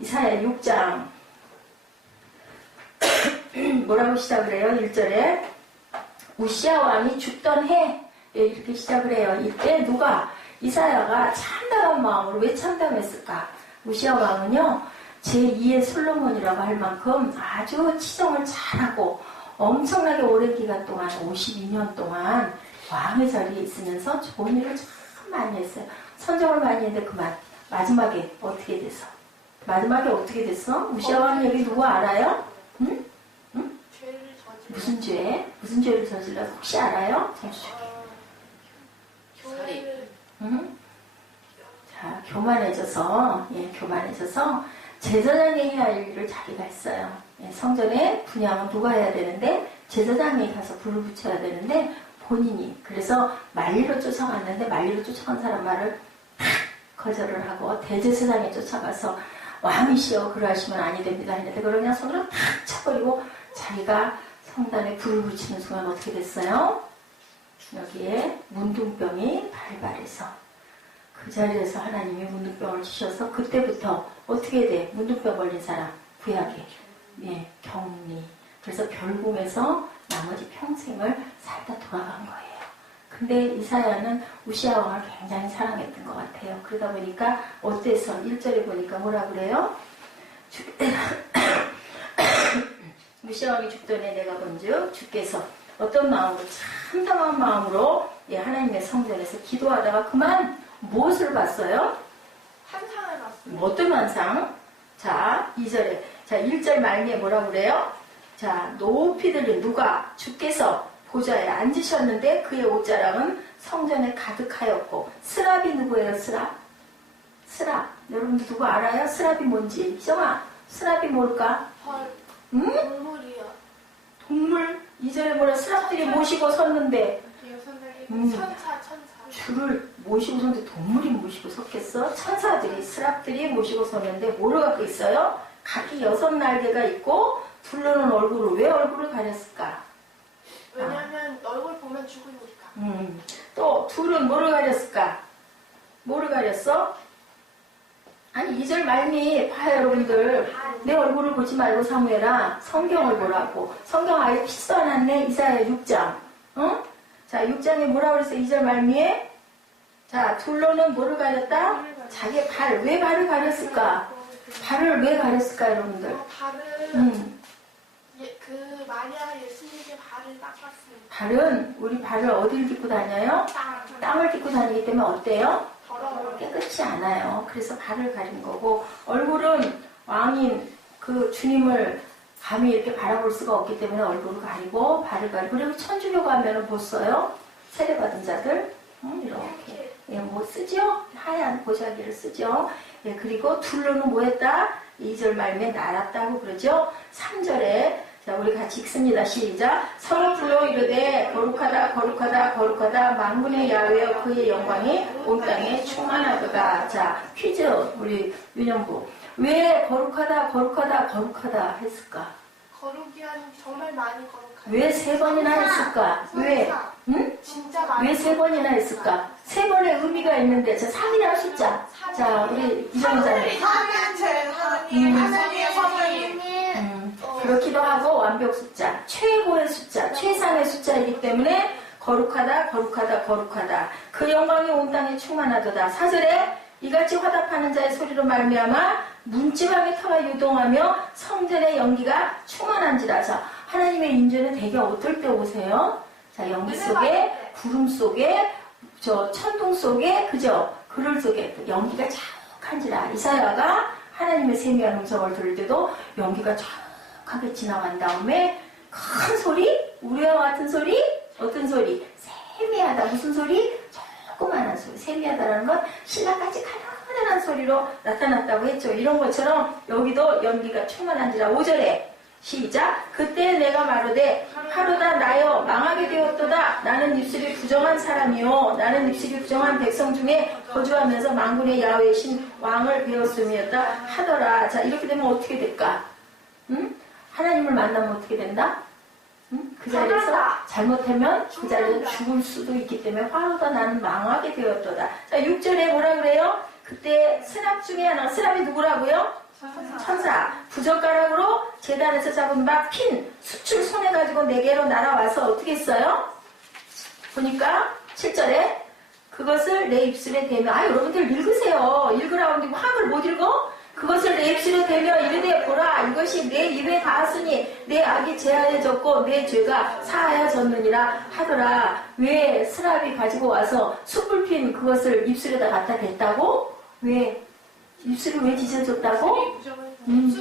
이사야 6장 뭐라고 시작을 해요? 1절에 우시야 왕이 죽던 해 이렇게 시작을 해요. 이때 누가 이사야가 참담한 마음으로 왜 참담했을까? 우시야 왕은요 제2의 솔로몬이라고 할 만큼 아주 치정을 잘하고 엄청나게 오랜 기간 동안 52년 동안 왕의 자리에 있으면서 좋은 일을 참 많이 했어요. 선정을 많이 했는데 그만 마지막에 어떻게 됐어? 마지막에 어떻게 됐어? 우시야 왕 얘기 누구 알아요? 응? 응? 죄를 저질러. 무슨 죄? 무슨 죄를 저질러서 혹시 알아요? 교회를. 응? 자, 교만해져서 제사장이 해야 할 일을 자기가 했어요. 성전에 분향은 누가 해야 되는데 제사장이 가서 불을 붙여야 되는데 본인이 그래서 만리로 쫓아갔는데 만리로 쫓아간 사람 말을 거절을 하고 대제사장에 쫓아가서 왕이시여 그러하시면 아니 됩니다 했는데 그걸 그냥 손으로 탁 쳐버리고 자기가 성단에 불을 붙이는 순간 어떻게 됐어요? 여기에 문둥병이 발발해서 그 자리에서 하나님이 문둥병을 주셔서 그때부터 어떻게 돼? 문둥병 걸린 사람 구약에 격리 그래서 별궁에서 나머지 평생을 살다 돌아간 거예요. 근데 이사야는 우시야 왕을 굉장히 사랑했던 것 같아요. 그러다 보니까 어때서 1절에 보니까 뭐라 그래요? 우시야 왕이 죽던 해 내가 본즉 주께서 어떤 마음으로 참담한 마음으로 하나님의 성전에서 기도하다가 그만 무엇을 봤어요? 환상을 봤어요. 어떤 환상? 자 2절에 자 1절 말미에 뭐라 그래요? 자 높이 들린 누가 주께서 보좌에 앉으셨는데 그의 옷자락은 성전에 가득하였고 스랍이 누구예요? 스랍 여러분들 누구 알아요? 스랍이 뭔지 희정아 스랍이 뭘까? 응? 동물이요. 동물 2절에 뭐라 스랍들이 모시고 섰는데 천사. 줄을 모시고 섰는데 동물이 모시고 섰겠어? 천사들이 스랍들이 모시고 섰는데 뭐를 갖고 있어요? 각기 6날개가 있고 둘러는 얼굴을 왜 얼굴을 가렸을까? 왜냐면 얼굴 보면 죽으니까. 또 둘은 뭐를 가렸을까? 뭐를 가렸어? 아니 2절 말미 봐요 여러분들. 내 얼굴을 보지 말고 사무엘아 성경을 보라고. 성경 아예 피 써놨네. 이사야 6장. 응? 자 6장에 뭐라고 그랬어? 2절 말미에 자 둘로는 뭐를 가렸다? 자기 발. 왜 발을 가렸을까? 발을 왜 가렸을까 여러분들? 발은 그 마리아 예수님께 발을 닦았어요. 발은 우리 발을 어디를 딛고 다녀요? 땅을 딛고 다니기 때문에 어때요? 더러워요. 깨끗이 않아요. 그래서 발을 가린 거고 얼굴은 왕인 그 주님을 감히 이렇게 바라볼 수가 없기 때문에 얼굴을 가리고 발을 가리고 그리고 천주교가 하면은 뭐 써요? 세례받은 자들 이렇게 뭐 쓰죠? 하얀 보자기를 쓰죠. 그리고 둘로는 뭐 했다? 2절 말미에 날았다고 그러죠. 3절에 자 우리 같이 읽습니다. 시작. 서로 불러 이르되 거룩하다 거룩하다 거룩하다 만군의 야훼여 그의 영광이 온 땅에 충만하도다. 자 퀴즈 우리 윤영부 왜 거룩하다 거룩하다 거룩하다 했을까? 거룩이 한 정말 많이 거룩하다. 왜 3번이나 했을까? 왜? 응? 진짜 많이. 왜 3번이나 했을까? 3번의 의미가 있는데 자 3이라는 숫자. 자 우리 이정자님 하나님의 성령님. 그렇기도 하고 완벽 숫자, 최고의 숫자, 최상의 숫자이기 때문에 거룩하다, 거룩하다, 거룩하다. 그 영광이 온 땅에 충만하도다. 4절에 이같이 화답하는 자의 소리로 말미암아 문지방의 터가 유동하며 성전의 연기가 충만한지라. 자, 하나님의 임재는 대개 어떨 때 오세요? 자, 연기 속에, 구름 속에, 저 천둥 속에, 그죠? 그럴 속에 연기가 자욱한지라. 이사야가 하나님의 세미한 음성을 들을 때도 연기가 하게 지나간 다음에 큰 소리, 우리와 같은 소리, 어떤 소리? 세미하다. 무슨 소리? 조그만한 소리. 세미하다라는 건 신라까지 가난한 소리로 나타났다고 했죠. 이런 것처럼 여기도 연기가 충만한지라. 5절에 시작. 그때 내가 말하되 하루다 나여 망하게 되었도다. 나는 입술이 부정한 사람이요 나는 입술이 부정한 백성 중에 거주하면서 만군의 야훼의 신 왕을 배웠음이었다 하더라. 자 이렇게 되면 어떻게 될까? 응? 하나님을 만나면 어떻게 된다? 응? 그 자리에서 잘못하면 그 자리에서 죽을 수도 있기 때문에 화로다 나는 망하게 되었도다. 자 6절에 뭐라 그래요? 그때 스랍 중에 하나. 스랍이 누구라고요? 천사 부젓가락으로 제단에서 잡은 막 핀 숯을 손에 가지고 내게로 날아와서 어떻게 했어요? 보니까 7절에 그것을 내 입술에 대며 여러분들 읽으세요. 읽으라고 하는데 화음을 못 읽어? 그것을 내 입술에 대며 이르되 보라 이것이 내 입에 닿았으니 내 악이 제하여졌고 내 죄가 사하여졌느니라 하더라. 왜 스랍이 가지고 와서 숯불 핀 그것을 입술에다 갖다 댔다고? 왜? 입술을 왜 찢어줬다고?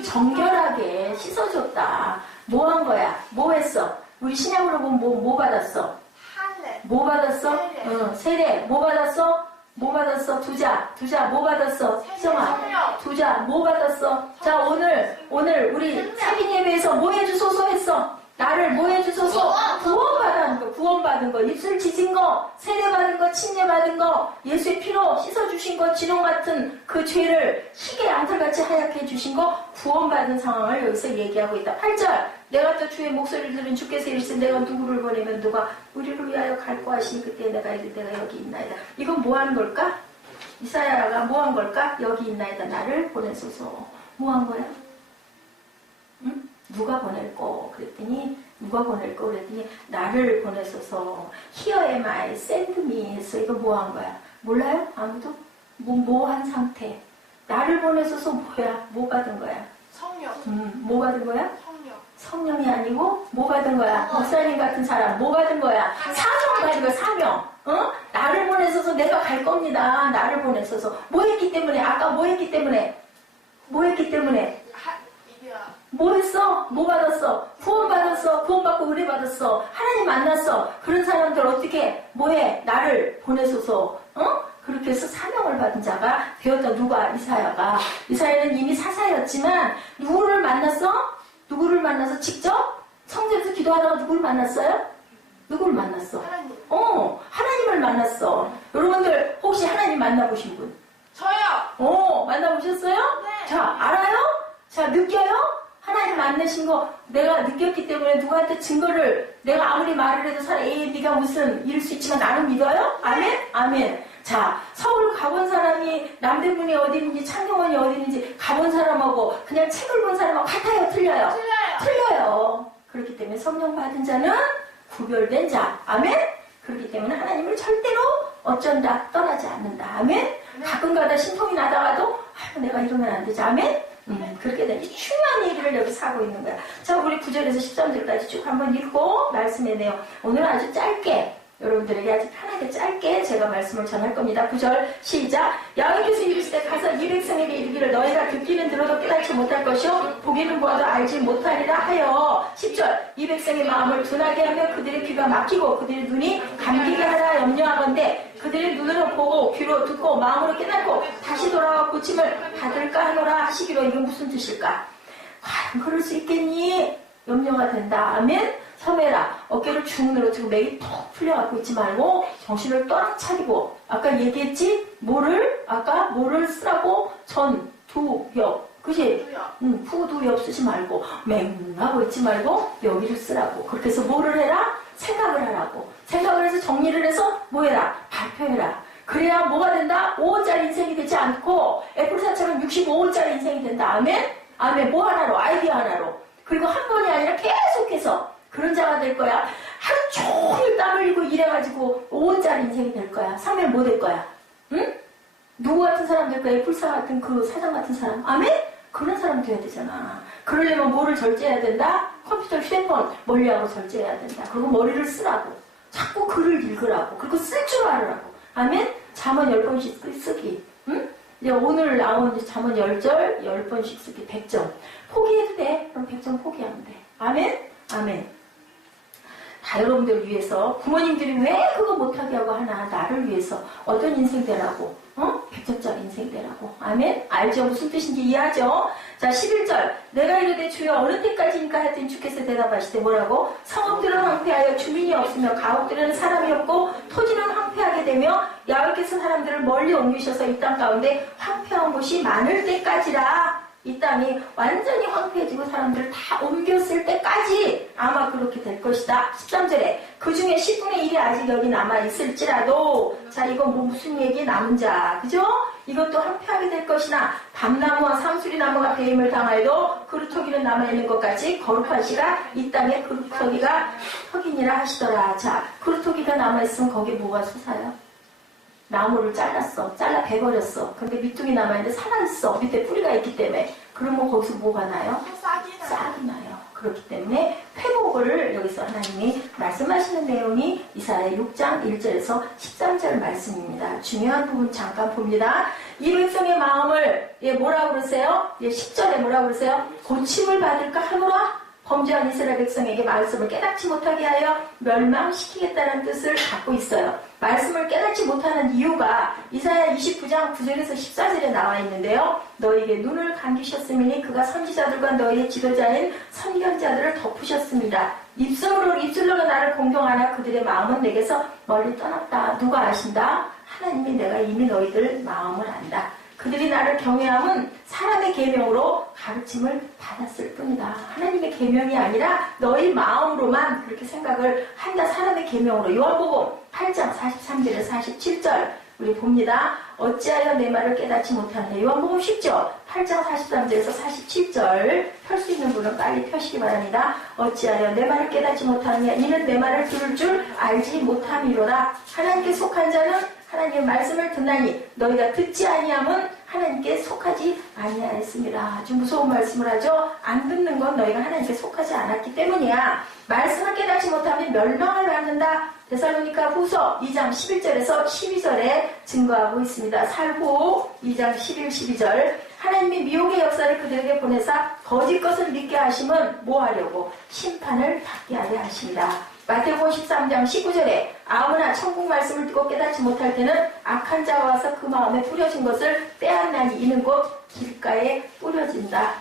정결하게 씻어줬다. 뭐 한 거야? 뭐 했어? 우리 신약으로 보면 뭐 받았어? 할례. 뭐 받았어? 세례. 뭐 받았어? 뭐 받았어? 두자. 뭐 받았어? 희정아. 두자. 뭐 받았어? 자, 오늘 우리 사빈 예배에서 뭐 해주소서 했어? 나를 뭐 해주소서? 구원받은 거. 입술 찢은 거, 세례 받은 거, 침례 받은 거, 예수의 피로 씻어주신 거, 지룡 같은 그 죄를 희게 양털같이 하얗게 해주신 거, 구원받은 상황을 여기서 얘기하고 있다. 8절. 내가 또 주의 목소리를 들은 주께서 이르시되 내가 누구를 보내면 누가 우리를 위하여 갈고 하시니 그때 내가 이를 내가 여기 있나이다. 이건 뭐 하는 걸까? 이사야가 뭐 한 걸까? 여기 있나이다. 나를 보내소서. 뭐 한 거야? 응? 누가 보낼 거? 그랬더니 누가 보낼 거? 그랬더니 나를 보내소서. Here am I, send me 했어. 이거 뭐 한 거야? 몰라요? 아무도? 뭐 한 상태. 나를 보내소서 뭐야? 뭐 받은 거야? 성령. 뭐 받은 거야? 성령. 성령이 아니고 뭐 받은 거야? 목사님 같은 사람 뭐 받은 거야? 사명 받은 거야. 사명. 나를 보내소서 내가 갈 겁니다. 나를 보내소서. 뭐 했기 때문에? 아까 뭐 했기 때문에? 이게야. 뭐 했어? 뭐 받았어? 구원 받았어. 구원 받고 은혜 받았어. 하나님 만났어. 그런 사람들 어떻게 뭐해? 나를 보내소서. 그렇게 해서 사명을 받은 자가 되었다. 누가? 이사야가. 이사야는 이미 사사였지만 누구를 만났어? 누구를 만나서 직접 성전에서 기도하다가 누구를 만났어요? 누구를 만났어? 하나님. 하나님을 만났어. 여러분들 혹시 하나님 만나보신 분? 저요. 만나보셨어요? 네. 자, 알아요? 자, 느껴요? 하나님 만나신 거 내가 느꼈기 때문에 누구한테 증거를 내가 아무리 말을 해도 네가 무슨 이럴 수 있지만 나는 믿어요? 아멘? 아멘. 자, 서울 가본 사람이 남대문이 어디 있는지 창경원이 어디 있는지 가본 사람하고 그냥 책을 본 사람하고 같아요? 틀려요? 틀려요. 그렇기 때문에 성령 받은 자는 구별된 자. 아멘? 그렇기 때문에 하나님을 절대로 어쩐다 떠나지 않는다. 아멘? 가끔가다 신통이 나다가도 내가 이러면 안 되지. 아멘? 그렇게 되니 중요한 얘기를 여기서 하고 있는 거야. 자, 우리 9절에서 13절까지 쭉 한번 읽고 말씀의 내용. 오늘은 아주 짧게 여러분들에게 아주 편하게 짧게 제가 말씀을 전할 겁니다. 9절 시작. 야훼께서 이르시되 가서 이 백성에게 이르기를 너희가 듣기는 들어도 깨닫지 못할 것이요 보기는 보아도 알지 못하리라 하여. 10절 이 백성의 마음을 둔하게 하며 그들의 귀가 막히고 그들의 눈이 감기게 하라 염려하건대 그들의 눈으로 보고 귀로 듣고 마음으로 깨닫고 다시 돌아와 고침을 받을까 하노라 하시기로. 이게 무슨 뜻일까? 과연 그럴 수 있겠니? 염려가 된다. 아멘. 섬해라. 어깨를 쭉 늘어지고 맥이 톡 풀려갖고 있지 말고 정신을 떠락 차리고 아까 얘기했지? 뭐를 쓰라고? 전, 두, 옆. 그치? 후, 두, 옆 쓰지 말고 맹하고 있지 말고 여기를 쓰라고. 그렇게 해서 뭐를 해라? 생각을 하라고. 생각을 해서 정리를 해서 뭐 해라? 발표해라. 그래야 뭐가 된다? 5호짜리 인생이 되지 않고 애플사처럼 65호짜리 인생이 된다. 아멘? 아멘. 뭐 하나로? 아이디어 하나로. 그리고 한 번이 아니라 계속해서 그런 자가 될 거야. 하루 종일 땀 흘리고 일해가지고 5원짜리 인생이 될 거야. 3일 뭐 될 거야? 응? 누구 같은 사람 될 거야? 애플사 같은 그 사장 같은 사람. 아멘? 그런 사람 돼야 되잖아. 그러려면 뭐를 절제해야 된다? 컴퓨터, 휴대폰 멀리하고 절제해야 된다. 그리고 머리를 쓰라고. 자꾸 글을 읽으라고. 그리고 쓸 줄 알으라고. 아멘? 잠언 10번씩 쓰기. 응? 이제 오늘 나온 잠언 10절 10번씩 쓰기 100점. 포기해도 돼. 그럼 100점 포기하면 돼. 아멘? 아멘. 다 여러분들을 위해서 부모님들이 왜 그거 못하게 하고 하나 나를 위해서 어떤 인생 되라고 100점짜리 인생 되라고. 아멘. 알죠? 무슨 뜻인지 이해하죠? 자 11절 내가 이르되 주여 어느 때까지인가 했더니 주께서 대답하시되 뭐라고? 성읍들은 황폐하여 주민이 없으며 가옥들은 사람이 없고 토지는 황폐하게 되며 야훼께서 사람들을 멀리 옮기셔서 이 땅 가운데 황폐한 곳이 많을 때까지라. 이 땅이 완전히 황폐해지고 사람들을 다 옮겼을 때까지 아마 그렇게 될 것이다. 13절에 그 중에 10분의 1이 아직 여기 남아있을지라도. 자 이건 뭐 무슨 얘기? 남은 자. 그죠? 이것도 한패하게 될 것이나 밤나무와 상수리나무가 배임을 당하여도 그루터기는 남아있는 것 같이 거룩한 씨가 이 땅에 그루터기가 흑이니라 하시더라. 자, 그루터기가 남아있으면 거기에 뭐가 솟아요? 나무를 잘라 베버렸어. 근데 밑둥이 남아있는데 살아있어. 밑에 뿌리가 있기 때문에. 그러면 거기서 뭐가 나요? 싹이 나요. 그렇기 때문에 회복을 여기서 하나님이 말씀하시는 내용이 이사야 6장 1절에서 13절 말씀입니다. 중요한 부분 잠깐 봅니다. 이 백성의 마음을 뭐라고 그러세요? 10절에 뭐라고 그러세요? 고침을 받을까 하노라? 범죄한 이스라엘 백성에게 말씀을 깨닫지 못하게 하여 멸망시키겠다는 뜻을 갖고 있어요. 말씀을 깨닫지 못하는 이유가 이사야 29장 9절에서 14절에 나와 있는데요. 너에게 눈을 감기셨으니 그가 선지자들과 너희의 지도자인 선견자들을 덮으셨습니다. 입술로는 나를 공경하나 그들의 마음은 내게서 멀리 떠났다. 누가 아신다? 하나님이 내가 이미 너희들 마음을 안다. 그들이 나를 경외함은 사람의 계명으로 가르침을 받았을 뿐이다. 하나님의 계명이 아니라 너희 마음으로만 그렇게 생각을 한다. 사람의 계명으로. 요한복음 8장 43절에서 47절 우리 봅니다. 어찌하여 내 말을 깨닫지 못하느냐. 요한복음 10절 8장 43절에서 47절 펼 수 있는 분은 빨리 펴시기 바랍니다. 어찌하여 내 말을 깨닫지 못하느냐. 이는 내 말을 들을 줄 알지 못함이로다. 하나님께 속한 자는 하나님의 말씀을 듣나니 너희가 듣지 아니함은 하나님께 속하지 아니하였습니다. 아주 무서운 말씀을 하죠. 안 듣는 건 너희가 하나님께 속하지 않았기 때문이야. 말씀을 깨닫지 못하면 멸망을 받는다. 데살로니가 후서 2장 11절에서 12절에 증거하고 있습니다. 살고 2장 11, 12절 하나님이 미혹의 역사를 그들에게 보내사 거짓 것을 믿게 하심은 뭐 하려고? 심판을 받게 하려 하십니다. 마태복음 13장 19절에 아무나 천국 말씀을 듣고 깨닫지 못할 때는 악한 자가 와서 그 마음에 뿌려진 것을 빼앗나니 이는 곧 길가에 뿌려진다.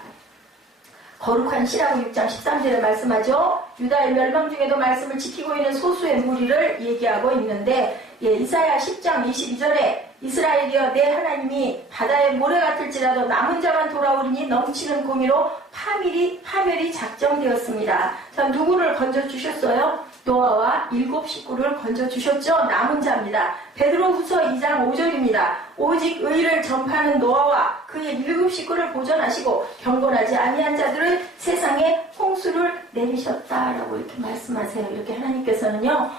거룩한 씨라고 6장 13절에 말씀하죠. 유다의 멸망 중에도 말씀을 지키고 있는 소수의 무리를 얘기하고 있는데 이사야 10장 22절에 이스라엘이여 내 하나님이 바다의 모래 같을지라도 남은 자만 돌아오리니 넘치는 공의로 파멸이 작정되었습니다. 자, 누구를 건져주셨어요? 노아와 7 식구를 건져주셨죠. 남은 자입니다. 베드로후서 2장 5절입니다. 오직 의를 전파하는 노아와 그의 7 식구를 보존하시고 경건하지 아니한 자들을 세상에 홍수를 내리셨다라고 이렇게 말씀하세요. 이렇게 하나님께서는요.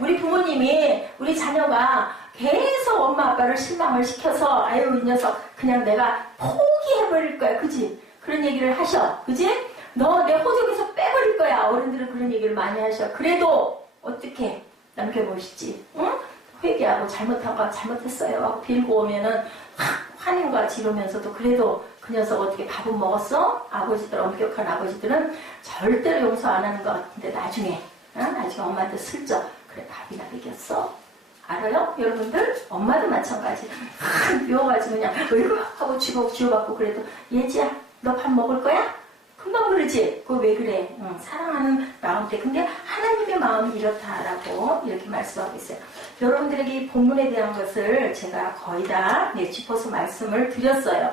우리 부모님이 우리 자녀가 계속 엄마 아빠를 실망을 시켜서 아유 이 녀석 그냥 내가 포기해버릴 거야. 그지? 그런 얘기를 하셔. 그지? 너 내 호적에서 빼버릴 거야. 어른들은 그런 얘기를 많이 하셔. 그래도 어떻게 남겨보시지? 응? 회개하고 잘못한 거 잘못했어요 하고 빌고 오면은 환인과 지르면서도 그래도 그 녀석 어떻게 밥은 먹었어? 아버지들 엄격한 아버지들은 절대로 용서 안 하는 것 같은데 나중에 엄마한테 슬쩍 그래 밥이나 먹였어? 알아요? 여러분들? 엄마도 마찬가지. 미워가지고 그냥 으이구 하고 쥐어받고 그래도 예지야 너 밥 먹을 거야? 금방 그러지? 그거 왜 그래? 사랑하는 마음 때. 근데 하나님의 마음이 이렇다라고 이렇게 말씀하고 있어요. 여러분들에게 이 본문에 대한 것을 제가 거의 다 짚어서 말씀을 드렸어요.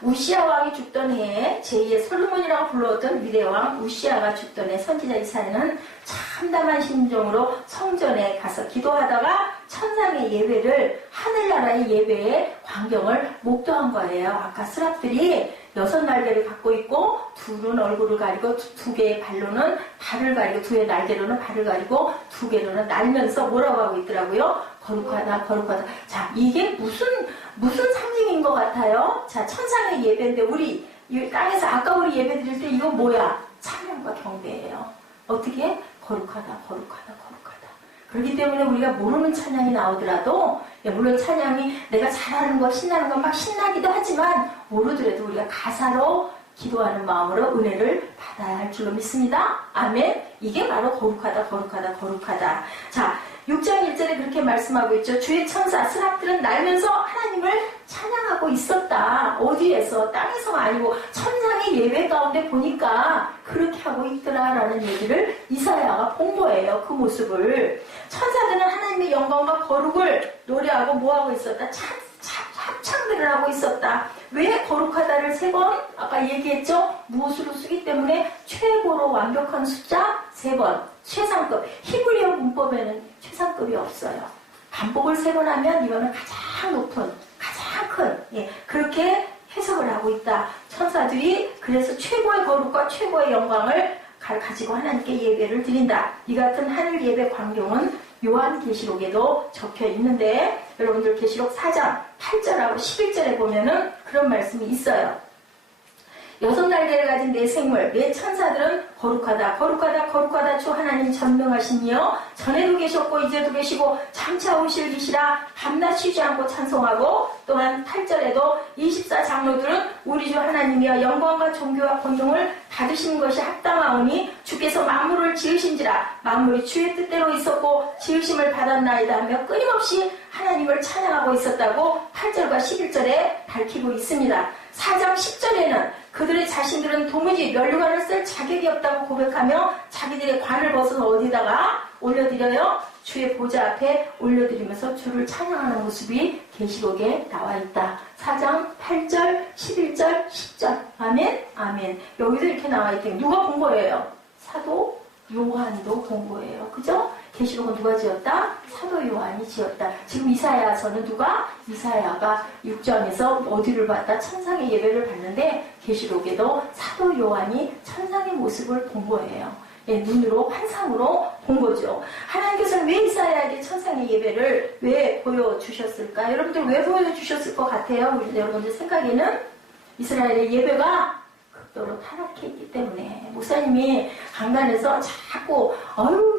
우시아 왕이 죽던 해에 제2의 솔로몬이라고 불러왔던 위대왕 우시아가 죽던 해 선지자 이사야는 참담한 심정으로 성전에 가서 기도하다가 천상의 예배를 하늘나라의 예배의 광경을 목도한 거예요. 아까 스랍들이 6날개를 갖고 있고 둘은 얼굴을 가리고 두 개의 발로는 발을 가리고 두 개의 날개로는 발을 가리고 두 개로는 날면서 뭐라고 하고 있더라고요. 거룩하다 거룩하다. 자, 이게 무슨 상징인 것 같아요? 자, 천상의 예배인데 우리 이 땅에서 아까 우리 예배 드릴 때 이거 뭐야? 찬양과 경배예요. 어떻게? 거룩하다 거룩하다 거룩하다. 그렇기 때문에 우리가 모르는 찬양이 나오더라도 물론 찬양이 내가 잘하는 거 신나는 거 막 신나기도 하지만 모르더라도 우리가 가사로 기도하는 마음으로 은혜를 받아야 할 줄로 믿습니다. 아멘. 이게 바로 거룩하다 거룩하다 거룩하다. 자, 6장 1절에 그렇게 말씀하고 있죠. 주의 천사 스랍들은 날면서 하나님을 찬양하고 있었다. 어디에서? 땅에서가 아니고 천상의 예배 가운데 보니까 그렇게 하고 있더라라는 얘기를 이사야가 본 거예요. 그 모습을. 천사들은 하나님의 영광과 거룩을 노래하고 뭐하고 있었다? 합창들을 하고 있었다. 왜 거룩하다를 3번? 아까 얘기했죠? 무엇으로 쓰기 때문에 최고로 완벽한 숫자 3번. 최상급. 히브리어 문법에는 최상급이 없어요. 반복을 3번 하면 이거는 가장 높은, 가장 큰, 예, 그렇게 해석을 하고 있다. 천사들이 그래서 최고의 거룩과 최고의 영광을 가지고 하나님께 예배를 드린다. 이 같은 하늘 예배 광경은 요한계시록에도 적혀 있는데, 여러분들 계시록 4장 8절하고 11절에 보면은 그런 말씀이 있어요. 6날개를 가진 네 생물, 네 천사들은 거룩하다, 거룩하다, 거룩하다 주 하나님 전능하신 이여, 전에도 계셨고 이제도 계시고 장차 오실 이시라 밤낮 쉬지 않고 찬송하고, 또한 8절에도 24장로들은 우리 주 하나님이여 영광과 존귀와 권능을 받으시는 것이 합당하오니 주께서 만물을 지으신지라 만물이 주의 뜻대로 있었고 지으심을 받았나이다 하며 끊임없이 하나님을 찬양하고 있었다고 8절과 11절에 밝히고 있습니다. 4장 10절에는 그들의 자신들은 도무지 면류관을 쓸 자격이 없다고 고백하며 자기들의 관을 벗은 어디다가 올려드려요? 주의 보좌 앞에 올려드리면서 주를 찬양하는 모습이 계시록에 나와 있다. 4장 8절, 11절, 10절. 아멘? 아멘. 여기도 이렇게 나와 있대요. 누가 본 거예요? 사도 요한도 본 거예요. 그죠? 계시록은 누가 지었다? 사도 요한이 지었다. 지금 이사야서는 누가? 이사야가 6장에서 어디를 봤다? 천상의 예배를 봤는데 계시록에도 사도 요한이 천상의 모습을 본 거예요. 예, 눈으로 환상으로 본 거죠. 하나님께서는 왜 이사야에게 천상의 예배를 왜 보여주셨을까? 여러분들 왜 보여주셨을 것 같아요? 우리 여러분들 생각에는 이스라엘의 예배가 극도로 타락했기 때문에. 목사님이 강단에서 자꾸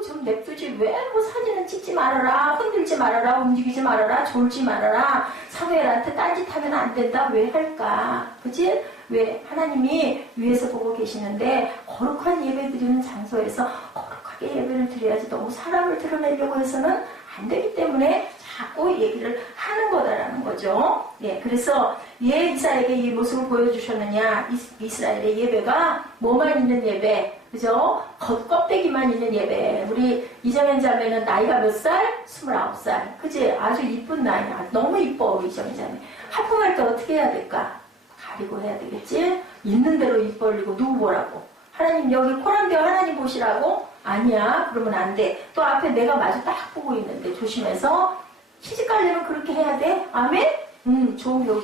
좀 냅두지, 왜 뭐 사진은 찍지 말아라, 흔들지 말아라, 움직이지 말아라, 졸지 말아라, 사무엘한테 딴짓하면 안 된다, 왜 할까? 그치? 왜? 하나님이 위에서 보고 계시는데 거룩한 예배 드리는 장소에서 거룩하게 예배를 드려야지, 너무 사람을 드러내려고 해서는 안 되기 때문에 자꾸 얘기를 하는 거다라는 거죠. 예, 그래서 왜 이사에게 이 모습을 보여주셨느냐? 이스라엘의 예배가 뭐만 있는 예배, 그죠? 겉껍데기만 있는 예배. 우리 이정현 자매는 나이가 몇 살? 29살. 그지? 아주 이쁜 나이야. 너무 이뻐, 우리 이정현 자매. 하품할 때 어떻게 해야 될까? 가리고 해야 되겠지? 있는 대로 입 벌리고 누구 보라고? 하나님 여기 코랑겨 하나님 보시라고? 아니야. 그러면 안 돼. 또 앞에 내가 마주 딱 보고 있는데 조심해서. 시집가려면 그렇게 해야 돼? 아멘? 좋은 배우.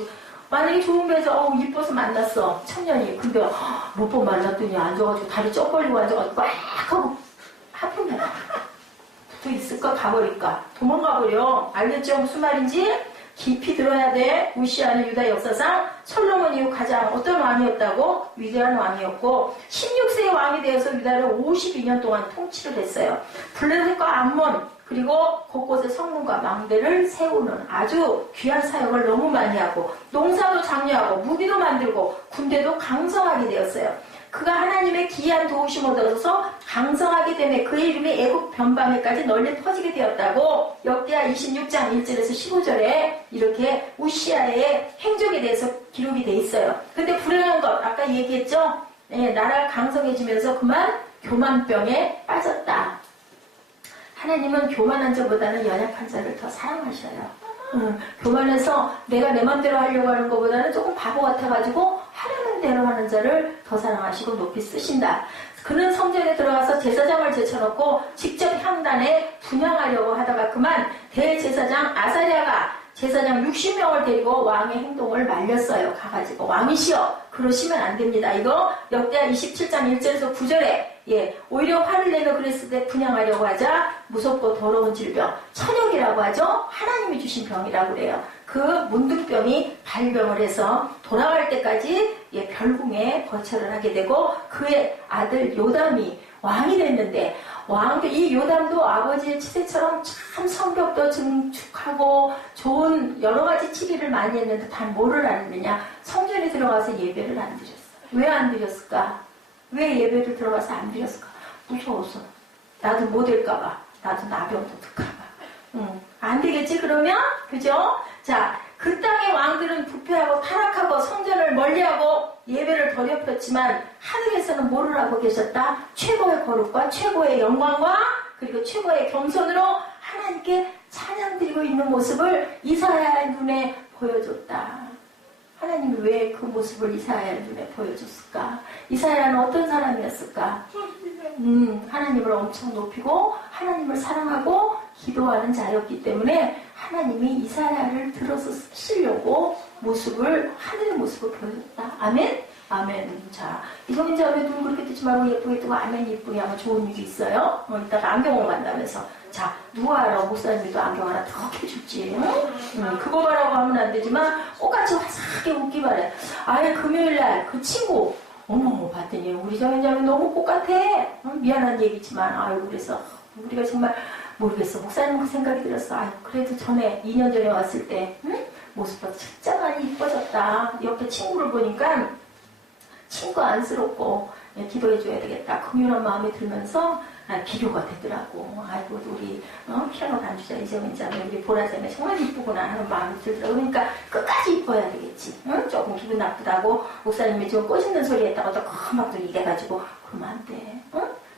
만약에 좋은 배우에서 이뻐서 만났어. 청년이. 근데 몇 번 만났더니 앉아가지고 다리 쩍 벌리고 앉아가지고 막 하고 하품해. 붙어 있을까? 가버릴까? 도망가버려. 알겠죠? 무슨 말인지? 깊이 들어야 돼. 우시아는 유다 역사상 솔로몬 이후 가장 어떤 왕이었다고? 위대한 왕이었고 16세의 왕이 되어서 유다를 52년 동안 통치를 했어요. 블레셋과 암몬 그리고 곳곳에 성문과 망대를 세우는 아주 귀한 사역을 너무 많이 하고 농사도 장려하고 무기도 만들고 군대도 강성하게 되었어요. 그가 하나님의 기이한 도우심을 얻어서 강성하게 되며 그의 이름이 애국 변방에까지 널리 퍼지게 되었다고 역대하 26장 1절에서 15절에 이렇게 우시아의 행적에 대해서 기록이 돼 있어요. 근데 불행한 것 아까 얘기했죠? 네, 나라가 강성해지면서 그만 교만병에 빠졌다. 하나님은 교만한 자보다는 연약한 자를 더 사랑하셔요. 교만해서 내가 내 맘대로 하려고 하는 것보다는 조금 바보 같아가지고 하려는 대로 하는 자를 더 사랑하시고 높이 쓰신다. 그는 성전에 들어가서 제사장을 제쳐놓고 직접 향단에 분향하려고 하다가 그만 대제사장 아사랴가 제사장 60명을 데리고 왕의 행동을 말렸어요. 가가지고 왕이시여 그러시면 안 됩니다. 이거 역대하 27장 1절에서 9절에 오히려 화를 내며 그랬을 때 분향하려고 하자 무섭고 더러운 질병 천역이라고 하죠. 하나님이 주신 병이라고 그래요. 그 문득병이 발병을 해서 돌아갈 때까지 별궁에 거처를 하게 되고 그의 아들 요담이 왕이 됐는데 이 요담도 아버지의 치세처럼 참 성격도 증축하고 좋은 여러 가지 치리를 많이 했는데 단 뭐를 안 했느냐? 성전에 들어가서 예배를 안 드렸어요. 왜 안 드렸을까? 왜 예배를 들어가서 안 드렸을까? 무서워서. 나도 못 될까봐. 나도 나병도 들까봐. 안 되겠지 그러면? 그죠? 자, 그 땅의 왕들은 부패하고 타락하고 성전을 멀리하고 예배를 더럽혔지만 하늘에서는 뭐를 하고 계셨다? 최고의 거룩과 최고의 영광과 그리고 최고의 겸손으로 하나님께 찬양드리고 있는 모습을 이사야의 눈에 보여줬다. 하나님이 왜 그 모습을 이사야의 눈에 보여줬을까? 이사야는 어떤 사람이었을까? 하나님을 엄청 높이고 하나님을 사랑하고 기도하는 자였기 때문에 하나님이 이사야를 들어서 쓰시려고 하늘의 모습을 보여줬다. 아멘? 아멘. 자, 이성인 자매 눈 그렇게 뜨지 말고 예쁘게 뜨고 아멘 예쁘게 하면 좋은 일이 있어요. 이따가 안경을 간다면서. 자, 누가 알아? 목사님도 안경 하나 더 해줄지. 그거 말하고 하면 안 되지만 똑같이 화사하게 웃기 바래. 아예 금요일날 그 친구 어머 봤더니 우리 정인 자매 너무 똑같아. 미안한 얘기지만 아유 그래서 우리가 정말 모르겠어. 목사님 그 생각이 들었어. 아유 그래도 전에 2년 전에 왔을 때 모습도 진짜 많이 이뻐졌다. 옆에 친구를 보니까 친구 안쓰럽고 기도해줘야 되겠다. 긍휼한 마음이 들면서 비교가 되더라고. 아이고 우리 피아노 반주자 이정인 자매 우리 보라자매 정말 이쁘구나 하는 마음이 들더라고. 그러니까 끝까지 이뻐야 되겠지. 조금 기분 나쁘다고 목사님이 좀 꼬시는 소리 했다고 또 컴막 이래가지고 그러면 안 돼.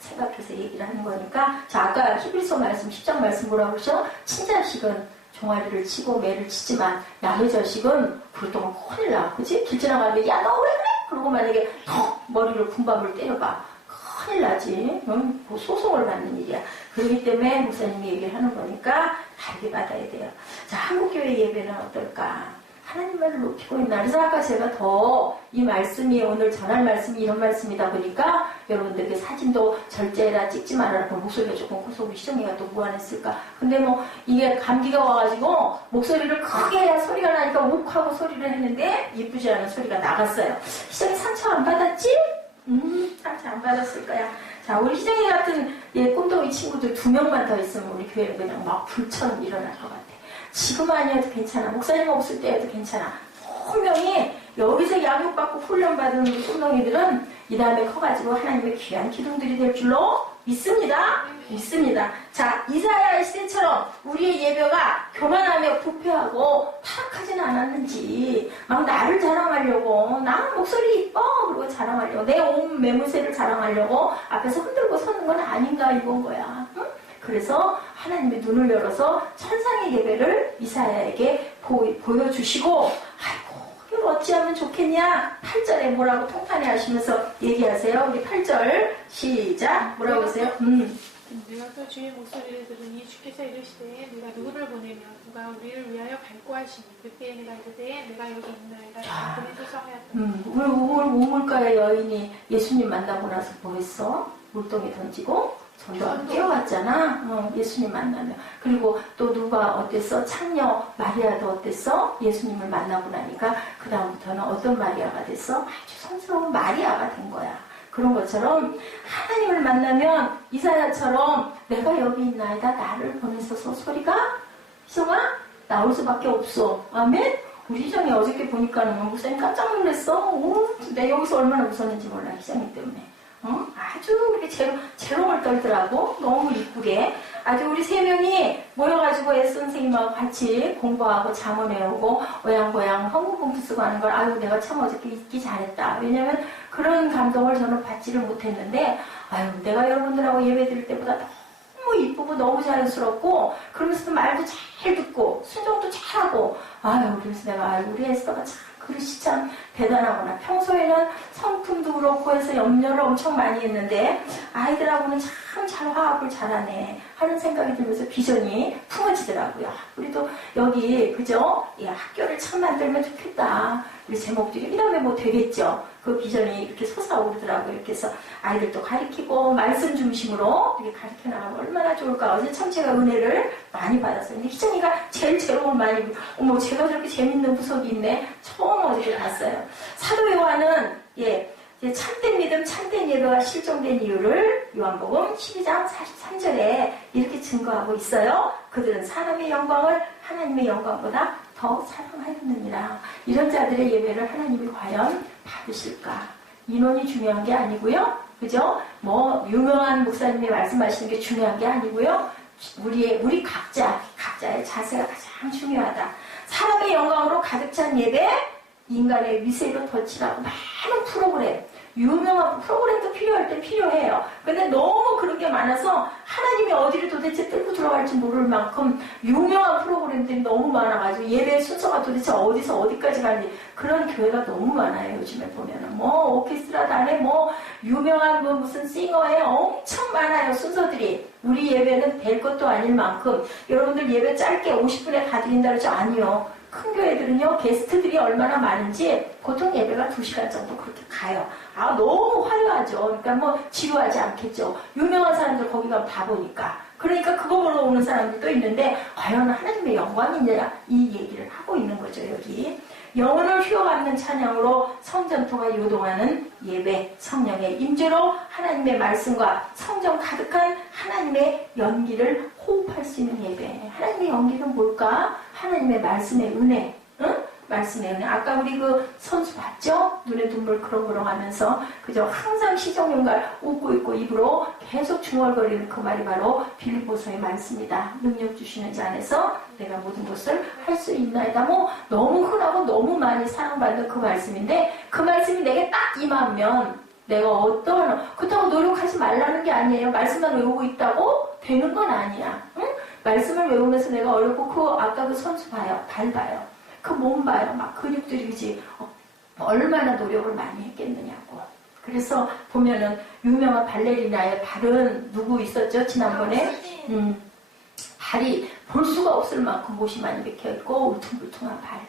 생각해서 얘기를 하는 거니까. 자, 아까 히브리서 말씀 10장 말씀 뭐라고 그러죠? 친자식은 종아리를 치고 매를 치지만 남의 자식은 그렇다면 큰일 나. 그치? 길 지나가는데 야 너 왜 그래? 그러고 만약에 턱 머리를 군밤을 때려봐. 큰일 나지. 뭐 소송을 받는 일이야. 그렇기 때문에 목사님이 얘기를 하는 거니까 다르게 받아야 돼요. 자, 한국교회 예배는 어떨까? 하나님만을 높이고 있나. 그래서 아까 제가 더 이 말씀이 오늘 전할 말씀이 이런 말씀이다 보니까 여러분들께 사진도 절제라 찍지 말아라. 목소리가 조금 고소고 시정이가 또 무안했을까. 근데 뭐 이게 감기가 와가지고 목소리를 크게 해야 소리가 나니까 욱하고 소리를 했는데 예쁘지 않은 소리가 나갔어요. 시정이 상처 안 받았지? 상처 안 받았을 거야. 자, 우리 시정이 같은 꿈덩이 친구들 2명만 더 있으면 우리 교회는 그냥 막 불처럼 일어날 것 같아. 지금 아니어도 괜찮아. 목사님 없을 때여도 괜찮아. 분명히 여기서 양육받고 훈련받은 우리 꿈덩이들은 이 다음에 커가지고 하나님의 귀한 기둥들이 될 줄로 믿습니다. 믿습니다. 자, 이사야 시대처럼 우리의 예배가 교만하며 부패하고 타락하진 않았는지 막 나를 자랑하려고 나 목소리 이뻐 그러고 자랑하려고 내 온 매물새를 자랑하려고 앞에서 흔들고 서는 건 아닌가 이건 거야. 응? 그래서 하나님의 눈을 열어서 천상의 예배를 이사야에게 보여주시고 아이고 그걸 어찌하면 좋겠냐. 8절에 뭐라고 통탄해 하시면서 얘기하세요. 우리 8절 시작. 뭐라고 하세요? 내가 또 주의 목소리를 들으니 주께서 이르시되 내가 누구를 보내며 누가 우리를 위하여 갈고 하시니 그때에 내가 이르되 내가 여기 있나이다. 보내소서 하였다. 우물가의 여인이 예수님 만나고 나서 뭐 했어? 물동에 던지고 전도 깨워왔잖아. 예수님 만나면. 그리고 또 누가 어땠어? 창녀 마리아도 어땠어? 예수님을 만나고 나니까 그 다음부터는 어떤 마리아가 됐어? 아주 성스러운 마리아가 된 거야. 그런 것처럼 하나님을 만나면 이사야처럼 내가 여기 있나이다 나를 보내소서 소리가 희정아 나올 수밖에 없어. 아멘? 우리 희정이 어저께 보니까는 목사님 깜짝 놀랐어. 내 여기서 얼마나 웃었는지 몰라 희정이 때문에. 아주 이렇게 재롱을 떨더라고. 너무 이쁘게. 아주 우리 3명이 모여가지고 선생님하고 같이 공부하고 잠을 외우고 오양고양 헌금봉투 쓰고 하는 걸 아유 내가 참 어저께 잊기 잘했다. 왜냐면 그런 감동을 저는 받지를 못했는데 아유 내가 여러분들하고 예배 드릴 때보다 너무 이쁘고 너무 자연스럽고 그러면서도 말도 잘 듣고 순종도 잘하고 아유 그래서 내가 아유 우리 에스더가 참 그릇이 참 대단하구나. 평소에는 성품도 그렇고 해서 염려를 엄청 많이 했는데 아이들하고는 참 잘 화합을 잘하네 하는 생각이 들면서 비전이 품어지더라고요. 우리도 여기 그죠? 학교를 참 만들면 좋겠다. 우리 제목들이 이러면 뭐 되겠죠. 그 비전이 이렇게 솟아오르더라고요. 이렇게 해서 아이들도 가르치고 말씀 중심으로 이렇게 가르쳐 나가면 얼마나 좋을까. 어제 참 제가 은혜를 많이 받았어요. 근데 희정이가 제일 제목을 많이 어머 제가 저렇게 재밌는 구석이 있네. 처음 어저께 봤어요. 사도 요한은 참된 믿음, 참된 예배가 실종된 이유를 요한복음 12장 43절에 이렇게 증거하고 있어요. 그들은 사람의 영광을 하나님의 영광보다 더 사랑하였느니라. 이런 자들의 예배를 하나님이 과연 받으실까? 인원이 중요한 게 아니고요. 그죠? 뭐 유명한 목사님이 말씀하시는 게 중요한 게 아니고요. 우리 각자의 자세가 가장 중요하다. 사람의 영광으로 가득 찬 예배, 인간의 위세로 덧칠하고 많은 프로그램, 유명한 프로그램도 필요할 때 필요해요. 근데 너무 그런 게 많아서 하나님이 어디를 도대체 뚫고 들어갈지 모를 만큼 유명한 프로그램들이 너무 많아가지고 예배 순서가 도대체 어디서 어디까지 가는지 그런 교회가 너무 많아요. 요즘에 보면은 뭐 오케스트라 단에 뭐 유명한 뭐 무슨 싱어에 엄청 많아요. 순서들이. 우리 예배는 될 것도 아닐 만큼 여러분들 예배 짧게 50분에 다 드린다 그러죠? 아니요. 큰 교회들은요, 게스트들이 얼마나 많은지 보통 예배가 2시간 정도 그렇게 가요. 너무 화려하죠. 그러니까 뭐 지루하지 않겠죠. 유명한 사람들 거기 가면 다 보니까. 그러니까 그거 보러 오는 사람들도 있는데 과연 하나님의 영광이냐 이 얘기를 하고 있는 거죠. 여기 영혼을 휘어감는 찬양으로 성전토가 요동하는 예배, 성령의 임재로 하나님의 말씀과 성전 가득한 하나님의 연기를 호흡할 수 있는 예배. 하나님의 연기는 뭘까? 하나님의 말씀의 은혜. 응? 말씀의 은혜. 아까 우리 그 선수 봤죠? 눈에 눈물 그렁그렁 하면서 그저 항상 시종윤갈 웃고 있고 입으로 계속 중얼거리는 그 말이 바로 빌립보서의 말씀이다. 능력 주시는 자 안에서 내가 모든 것을 할 수 있나이다. 뭐 너무 흔하고 너무 많이 사랑받는 그 말씀인데 그 말씀이 내게 딱 임하면 내가 그렇다고 노력하지 말라는 게 아니에요. 말씀만 외우고 있다고 되는 건 아니야. 응? 말씀을 외우면서 내가 어렵고 아까 그 선수 봐요. 발 봐요. 그 몸 봐요. 막 근육들이 그지 얼마나 노력을 많이 했겠느냐고. 그래서 보면은 유명한 발레리나의 발은 누구 있었죠? 지난번에 발이 볼 수가 없을 만큼 못이 많이 박혀있고 울퉁불퉁한 발.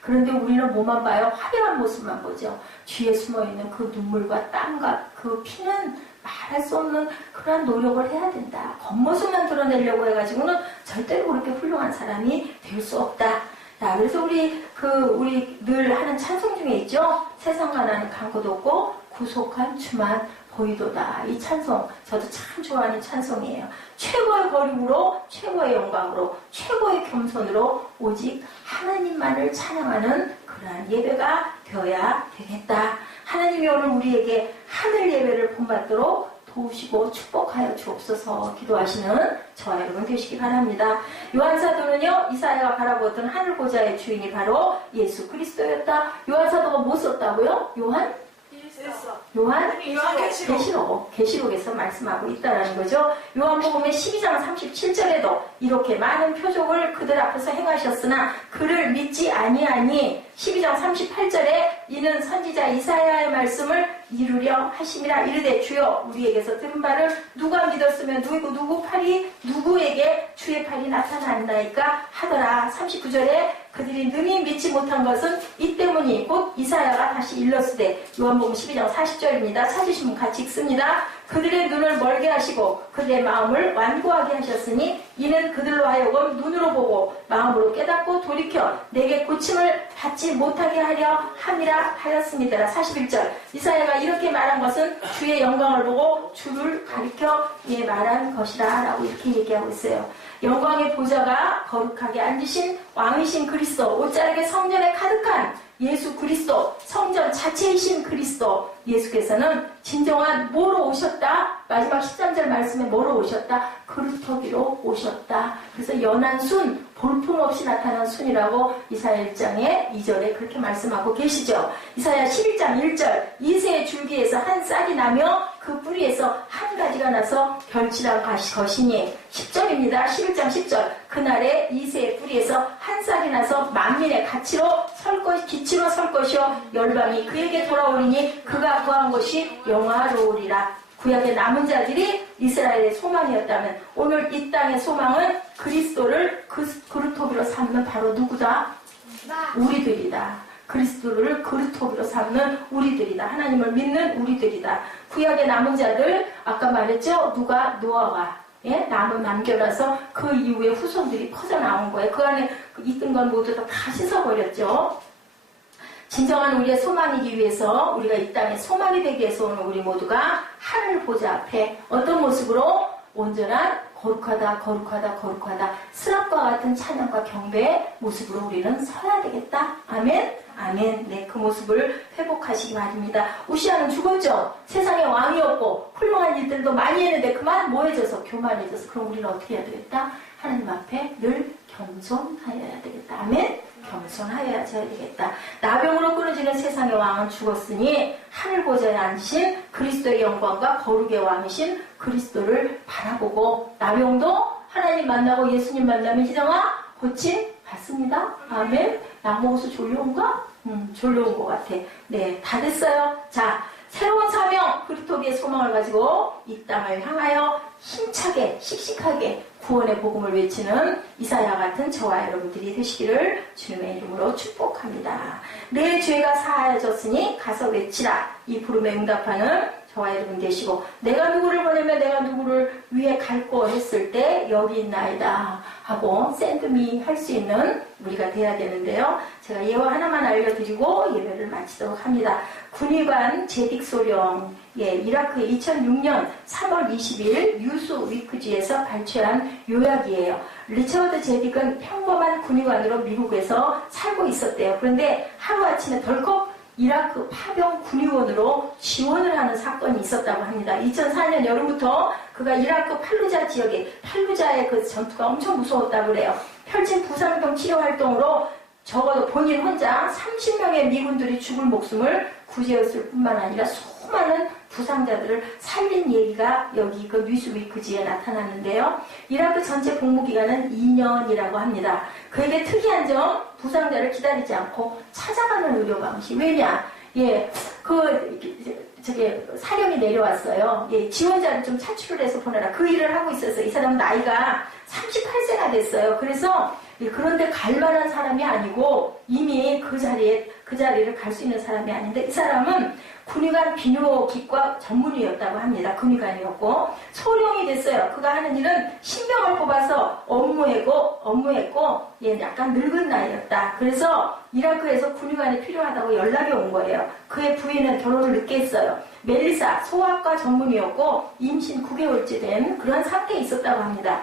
그런데 우리는 뭐만 봐요? 화려한 모습만 보죠. 뒤에 숨어있는 그 눈물과 땀과 그 피는 말할 수 없는 그런 노력을 해야 된다. 겉모습만 드러내려고 해가지고는 절대로 그렇게 훌륭한 사람이 될 수 없다. 자, 그래서 우리 늘 하는 찬송 중에 있죠? 세상과 나는 강고도 없고 구속한 주만 보이도다. 이 찬송, 저도 참 좋아하는 찬송이에요. 최고의 거룩으로, 최고의 영광으로, 최고의 겸손으로 오직 하나님만을 찬양하는 그러한 예배가 되어야 되겠다. 하나님이 오늘 우리에게 하늘 예배를 본받도록 도우시고 축복하여 주옵소서 기도하시는 저와 여러분 되시기 바랍니다. 요한사도는요, 이사야가 바라보던 하늘 보좌의 주인이 바로 예수 그리스도였다. 요한사도가 뭐 썼다고요? 계시록에서 말씀하고 있다는 거죠. 요한복음의 12장 37절에도 이렇게 많은 표적을 그들 앞에서 행하셨으나 그를 믿지 아니하니 12장 38절에 이는 선지자 이사야의 말씀을 이루려 하심이라. 이르되 주여 우리에게서 들은 바를 누가 믿었으면 누구 팔이 누구에게 주의 팔이 나타났나이까 하더라. 39절에 그들이 능히 믿지 못한 것은 이 때문이 곧 이사야가 다시 일렀으되. 요한복음 12장 40절입니다. 찾으시면 같이 읽습니다. 그들의 눈을 멀게 하시고 그들의 마음을 완고하게 하셨으니 이는 그들로 하여금 눈으로 보고 마음으로 깨닫고 돌이켜 내게 고침을 받지 못하게 하려 함이라 하였습니다. 41절 이사야가 이렇게 말한 것은 주의 영광을 보고 주를 가리켜 말한 것이라 라고 이렇게 얘기하고 있어요. 영광의 보좌가 거룩하게 앉으신 왕이신 그리스도, 옷자락의 성전에 가득한 예수 그리스도, 성전 자체이신 그리스도, 예수께서는 진정한 뭐로 오셨다? 마지막 13절 말씀에 뭐로 오셨다? 그루터기로 오셨다. 그래서 연한 순, 볼품없이 나타난 순이라고 이사야 1장의 2절에 그렇게 말씀하고 계시죠. 이사야 11장 1절 이새의 줄기에서 한 싹이 나며 그 뿌리에서 한 가지가 나서 결실한 것이니 10절입니다. 11장 10절 그날에 이새의 뿌리에서 한 싹이 나서 만민의 기치로 설 것이요 열방이 그에게 돌아오리니 그가 구한 것이 영화로우리라. 구약의 남은 자들이 이스라엘의 소망이었다면 오늘 이 땅의 소망은 그리스도를 그루터기로 삼는 바로 누구다? 우리들이다. 그리스도를 그루터기로 삼는 우리들이다. 하나님을 믿는 우리들이다. 구약의 남은 자들 아까 말했죠? 노아가 남은 남겨놔서 그 이후에 후손들이 퍼져나온 거예요. 그 안에 있던 건 모두 다 씻어버렸죠. 진정한 우리의 소망이기 위해서 우리가 이 땅에 소망이 되기 위해서 오늘 우리 모두가 하늘 보좌 앞에 어떤 모습으로 온전한 거룩하다 스랍과 같은 찬양과 경배의 모습으로 우리는 서야 되겠다. 아멘. 아멘. 네, 그 모습을 회복하시기 바랍니다. 우시아는 죽었죠. 세상의 왕이었고 훌륭한 일들도 많이 했는데 그만 뭐해져서 교만해져서. 그럼 우리는 어떻게 해야 되겠다? 하나님 앞에 늘 겸손하여야 되겠다. 아멘. 겸손하여야 되겠다. 나병으로 끊어지는 세상의 왕은 죽었으니 하늘 보좌에 앉으신 그리스도의 영광과 거룩의 왕이신 그리스도를 바라보고 나병도 하나님 만나고 예수님 만나면 희정아 고침 받습니다. 아멘. 약 먹어서 졸려온가? 졸려온 것 같아. 네, 다 됐어요. 자, 새로운 사명 생명, 그리스도의 소망을 가지고 이 땅을 향하여 힘차게 씩씩하게 구원의 복음을 외치는 이사야 같은 저와 여러분들이 되시기를 주님의 이름으로 축복합니다. 내 죄가 사하여졌으니 가서 외치라. 이 부름에 응답하는 저와 여러분 되시고, 내가 누구를 보내면 내가 누구를 위해 갈고 했을 때 여기 있나이다 하고 샌드미 할 수 있는 우리가 돼야 되는데요. 제가 예화 하나만 알려드리고 예배를 마치도록 합니다. 군의관 제딕 소령, 이라크 2006년 3월 20일 뉴스 위크지에서 발췌한 요약이에요. 리처드 제딕은 평범한 군의관으로 미국에서 살고 있었대요. 그런데 하루아침에 덜컥 이라크 파병 군의원으로 지원을 하는 사건이 있었다고 합니다. 2004년 여름부터 그가 이라크 팔루자 지역에, 팔루자의 그 전투가 엄청 무서웠다고 그래요. 펼친 부상병 치료 활동으로 적어도 본인 혼자 30명의 미군들이 죽을 목숨을 구제했을 뿐만 아니라 수많은 부상자들을 살린 얘기가 여기 그 뉴스위크지에 나타났는데요. 이라크 전체 복무기간은 2년이라고 합니다. 그에게 특이한 점, 부상자를 기다리지 않고 찾아가는 의료가 없이. 왜냐? 사령이 내려왔어요. 지원자를 좀 차출을 해서 보내라. 그 일을 하고 있었어요. 이 사람은 나이가 38세가 됐어요. 그래서 그런데 갈 만한 사람이 아니고 이미 그 자리를 갈 수 있는 사람이 아닌데, 이 사람은 군의관 비뇨기과 전문의였다고 합니다. 군의관이었고 소령이 됐어요. 그가 하는 일은 신병을 뽑아서 업무했고 약간 늙은 나이였다. 그래서 이라크에서 군의관이 필요하다고 연락이 온 거예요. 그의 부인은 결혼을 늦게 했어요. 멜리사 소아과 전문의였고 임신 9개월째 된 그런 상태에 있었다고 합니다.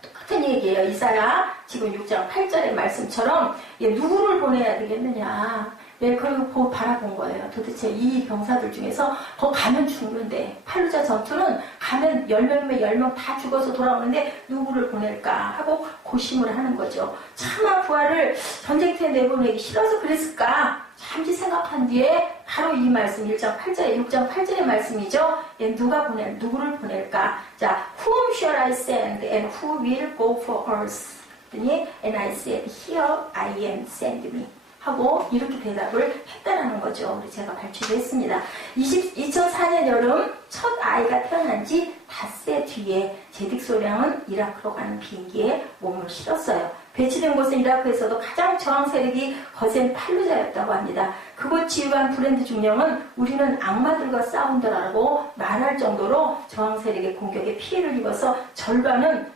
똑같은 얘기예요. 이사야 지금 6장 8절의 말씀처럼 누구를 보내야 되겠느냐. 그걸 보고 바라본 거예요. 도대체 이 병사들 중에서 거기 가면 죽는데, 팔루자 전투는 가면 10명이면 10명 다 죽어서 돌아오는데 누구를 보낼까 하고 고심을 하는 거죠. 차마 부하를 전쟁터에 내보내기 싫어서 그랬을까? 잠시 생각한 뒤에 바로 이 말씀 6장 8절의 말씀이죠. 누구를 보낼까? 자, whom shall I send and who will go for us? And I said, here I am, send me. 하고 이렇게 대답을 했다라는 거죠. 우리 제가 발췌를 했습니다. 2004년 여름 첫 아이가 태어난 지 닷새 뒤에 제딕 소령은 이라크로 가는 비행기에 몸을 실었어요. 배치된 곳은 이라크에서도 가장 저항 세력이 거센 팔루자였다고 합니다. 그곳 지휘관 브랜드 중령은 우리는 악마들과 싸운다라고 말할 정도로 저항 세력의 공격에 피해를 입어서 절반은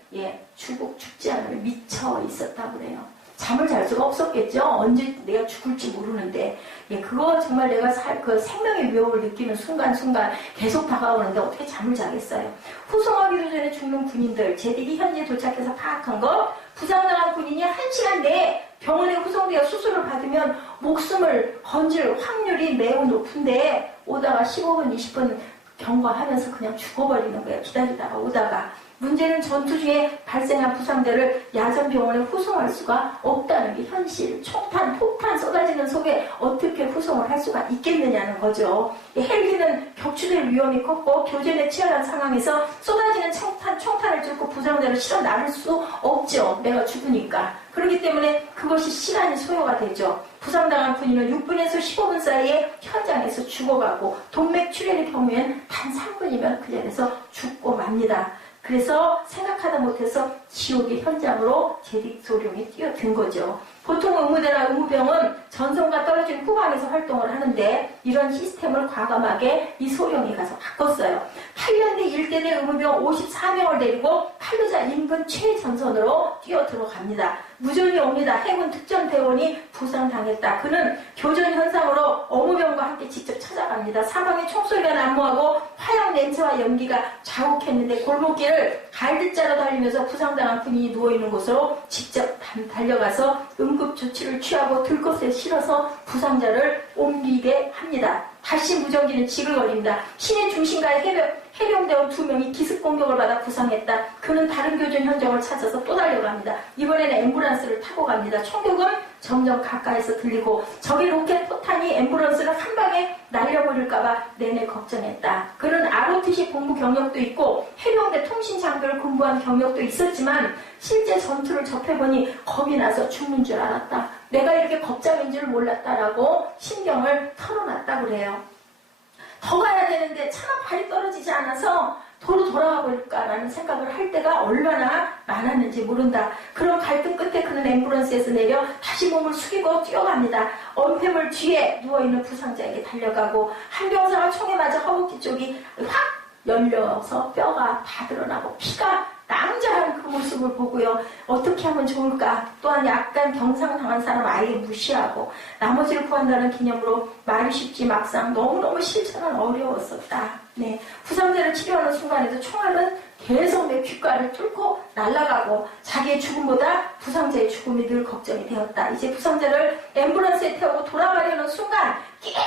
죽지 않으려 미쳐 있었다고 그래요. 잠을 잘 수가 없었겠죠. 언제 내가 죽을지 모르는데. 그거 정말 내가 그 생명의 위협을 느끼는 순간순간 계속 다가오는데 어떻게 잠을 자겠어요. 후송하기도 전에 죽는 군인들, 제딕이 현지에 도착해서 파악한 것, 부상당한 군인이 1시간 내에 병원에 후송되어 수술을 받으면 목숨을 건질 확률이 매우 높은데, 오다가 15분, 20분 경과하면서 그냥 죽어버리는 거예요. 기다리다가 오다가. 문제는 전투 중에 발생한 부상자를 야전병원에 후송할 수가 없다는 게 현실. 총탄, 폭탄 쏟아지는 속에 어떻게 후송을 할 수가 있겠느냐는 거죠. 헬기는 격추될 위험이 컸고 교전에 치열한 상황에서 쏟아지는 총탄을 뚫고 부상자를 실어 나를 수 없죠. 내가 죽으니까. 그렇기 때문에 그것이 시간이 소요가 되죠. 부상당한 군인은 6분에서 15분 사이에 현장에서 죽어가고, 동맥 출혈의 경우에는 단 3분이면 그 자리에서 죽고 맙니다. 그래서 생각하다 못해서 지옥의 현장으로 제딕 소령이 뛰어든 거죠. 보통 의무대나 의무병은 전선과 떨어진 후방에서 활동을 하는데 이런 시스템을 과감하게 이 소령이 가서 바꿨어요. 8년 뒤 1대대 의무병 54명을 데리고 팔루자 인근 최전선으로 뛰어들어갑니다. 무전이 옵니다. 해군 특전대원이 부상당했다. 그는 교전 현상으로 어무병과 함께 직접 찾아갑니다. 사방에 총소리가 난무하고 화약 냄새와 연기가 자욱했는데 골목길을 갈듯자로 달리면서 부상당한 군인이 누워있는 곳으로 직접 달려가서 응급조치를 취하고 들것에 실어서 부상자를 옮기게 합니다. 다시 무전기는 지글거립니다. 시내 중심가에 해병대원 2명이 기습 공격을 받아 부상했다. 그는 다른 교전 현장을 찾아서 또 달려갑니다. 이번에는 앰뷸런스를 타고 갑니다. 총격은 점점 가까이서 들리고 적의 로켓 포탄이 앰뷸런스를 한 방에 날려버릴까봐 내내 걱정했다. 그는 ROTC 복무 경력도 있고 해병대 통신 장교를 공부한 경력도 있었지만 실제 전투를 접해보니 겁이 나서 죽는 줄 알았다. 내가 이렇게 겁장인 줄 몰랐다라고 신경을 털어놨다고 그래요. 더 가야 되는 되는데 차마 발이 떨어지지 않아서 도로 돌아가 버릴까라는 생각을 할 때가 얼마나 많았는지 모른다. 그런 갈등 끝에 그는 앰뷸런스에서 내려 다시 몸을 숙이고 뛰어갑니다. 언패물 뒤에 누워있는 부상자에게 달려가고 한 병사가 총에 맞아 허벅지 쪽이 확 열려서 뼈가 다 드러나고 피가 낭자한 그 모습을 보고요. 어떻게 하면 좋을까? 또한 약간 경상당한 사람 아예 무시하고 나머지를 구한다는 개념으로 말이 쉽지 막상 너무너무 실천은 어려웠었다. 네, 부상자를 치료하는 순간에도 총알은 계속 내 귓가를 뚫고 날아가고 자기의 죽음보다 부상자의 죽음이 늘 걱정이 되었다. 이제 부상자를 앰뷸런스에 태우고 돌아가려는 순간 끼악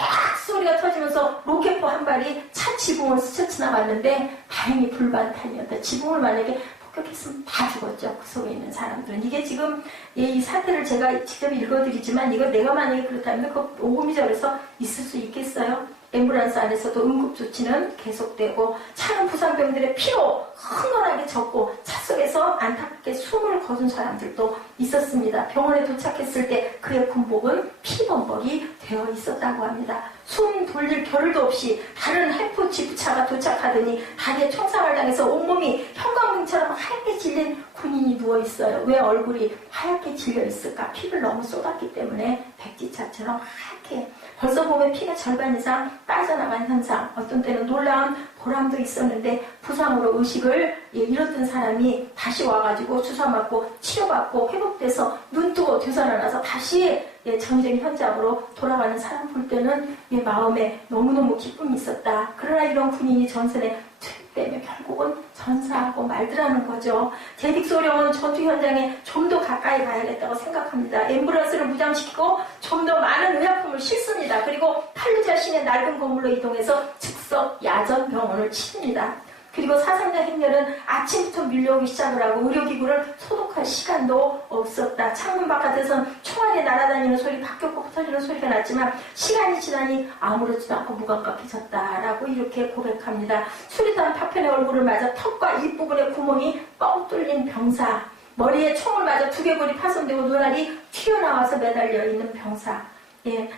소리가 터지면서 로켓포 한 발이 차 지붕을 스쳐 지나갔는데 다행히 불반탄이었다. 지붕을 만약에 폭격했으면 다 죽었죠. 그 속에 있는 사람들은. 이게 지금 이 사태를 제가 직접 읽어드리지만 이거 내가 만약에 그렇다면 그 오금이절에서 있을 수 있겠어요? 앰뷸런스 안에서도 응급조치는 계속되고 차는 부상병들의 피로 흥건하게 젖고 차 속에서 안타깝게 숨을 거둔 사람들도 있었습니다. 병원에 도착했을 때 그의 군복은 피범벅이 되어 있었다고 합니다. 숨 돌릴 겨를도 없이 다른 해프 지프차가 도착하더니 다리에 총상을 당해서 온몸이 형광등처럼 하얗게 질린 군인이 누워있어요. 왜 얼굴이 하얗게 질려있을까? 피를 너무 쏟았기 때문에 백지차처럼 하얗게 벌써 몸에 피가 절반 이상 빠져나간 현상, 어떤 때는 놀라운 보람도 있었는데 부상으로 의식을 잃었던 사람이 다시 와가지고 주사 맞고 치료받고 회복돼서 눈 뜨고 되살아나서 다시 전쟁 현장으로 돌아가는 사람 볼 때는 마음에 너무너무 기쁨이 있었다. 그러나 이런 군인이 전선에 투입되면 결국은 전사하고 말더라는 거죠. 제딕 소령은 전투 현장에 좀 더 가까이 가야겠다고 생각합니다. 앰뷸런스를 무장시키고 좀 더 많은 의약품을 싣습니다. 그리고 팔루자 시내 낡은 건물로 이동해서 즉석 야전 병원을 치릅니다. 그리고 사상자 행렬은 아침부터 밀려오기 시작을 하고 의료기구를 소독할 시간도 없었다. 창문 바깥에선 총알이 날아다니는 소리, 박격포 터지는 소리가 났지만 시간이 지나니 아무렇지도 않고 무감각해졌다라고 이렇게 고백합니다. 수리탄 파편의 얼굴을 맞아 턱과 입부분의 구멍이 뻥 뚫린 병사, 머리에 총을 맞아 두개골이 파손되고 눈알이 튀어나와서 매달려 있는 병사.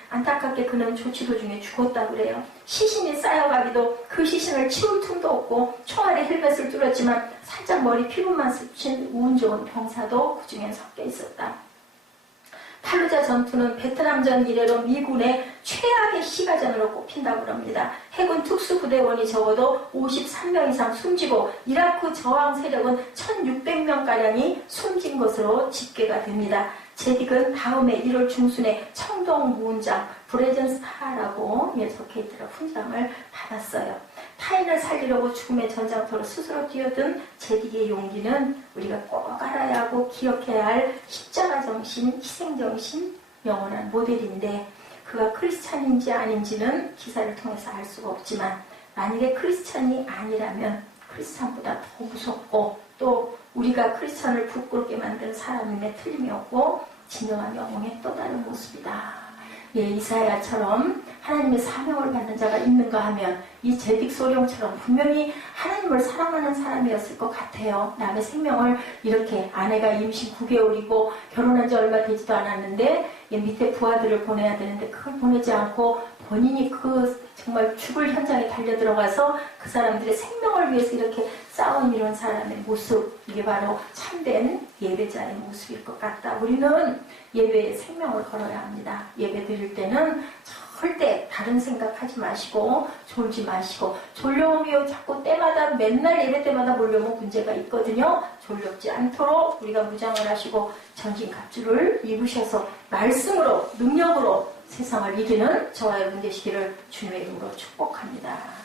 안타깝게 그는 조치 도중에 죽었다고 그래요. 시신이 쌓여가기도 그 시신을 치울 틈도 없고 총알에 헬멧을 뚫었지만 살짝 머리 피부만 스친 운 좋은 병사도 그 중에 섞여 있었다. 팔루자 전투는 베트남전 이래로 미군의 최악의 시가전으로 꼽힌다고 합니다. 해군 특수부대원이 적어도 53명 이상 숨지고 이라크 저항 세력은 1600명가량이 숨진 것으로 집계가 됩니다. 제딕은 다음해 1월 중순에 청동 무훈장 브레젠스타라고 적혀있더라 훈장을 받았어요. 타인을 살리려고 죽음의 전장터로 스스로 뛰어든 제딕의 용기는 우리가 꼭 알아야 하고 기억해야 할 십자가 정신, 희생 정신, 영원한 모델인데 그가 크리스찬인지 아닌지는 기사를 통해서 알 수가 없지만 만약에 크리스찬이 아니라면 크리스찬보다 더 무섭고 또 우리가 크리스찬을 부끄럽게 만드는 사람임에 틀림이 없고 진정한 영웅의 또 다른 모습이다. 이사야처럼 하나님의 사명을 받는 자가 있는가 하면 이 제딕 소령처럼 분명히 하나님을 사랑하는 사람이었을 것 같아요. 남의 생명을 이렇게 아내가 임신 9개월이고 결혼한 지 얼마 되지도 않았는데 밑에 부하들을 보내야 되는데 그걸 보내지 않고 본인이 그 정말 죽을 현장에 달려들어가서 그 사람들의 생명을 위해서 이렇게 싸운 이런 사람의 모습, 이게 바로 참된 예배자의 모습일 것 같다. 우리는 예배에 생명을 걸어야 합니다. 예배 드릴 때는 절대 다른 생각하지 마시고 졸지 마시고 졸려오면 자꾸 때마다 맨날 예배 때마다 몰려오면 문제가 있거든요. 졸렵지 않도록 우리가 무장을 하시고 전신갑주를 입으셔서 말씀으로 능력으로 세상을 이기는 저와 여러분 되시기를 주님의 이름으로 축복합니다.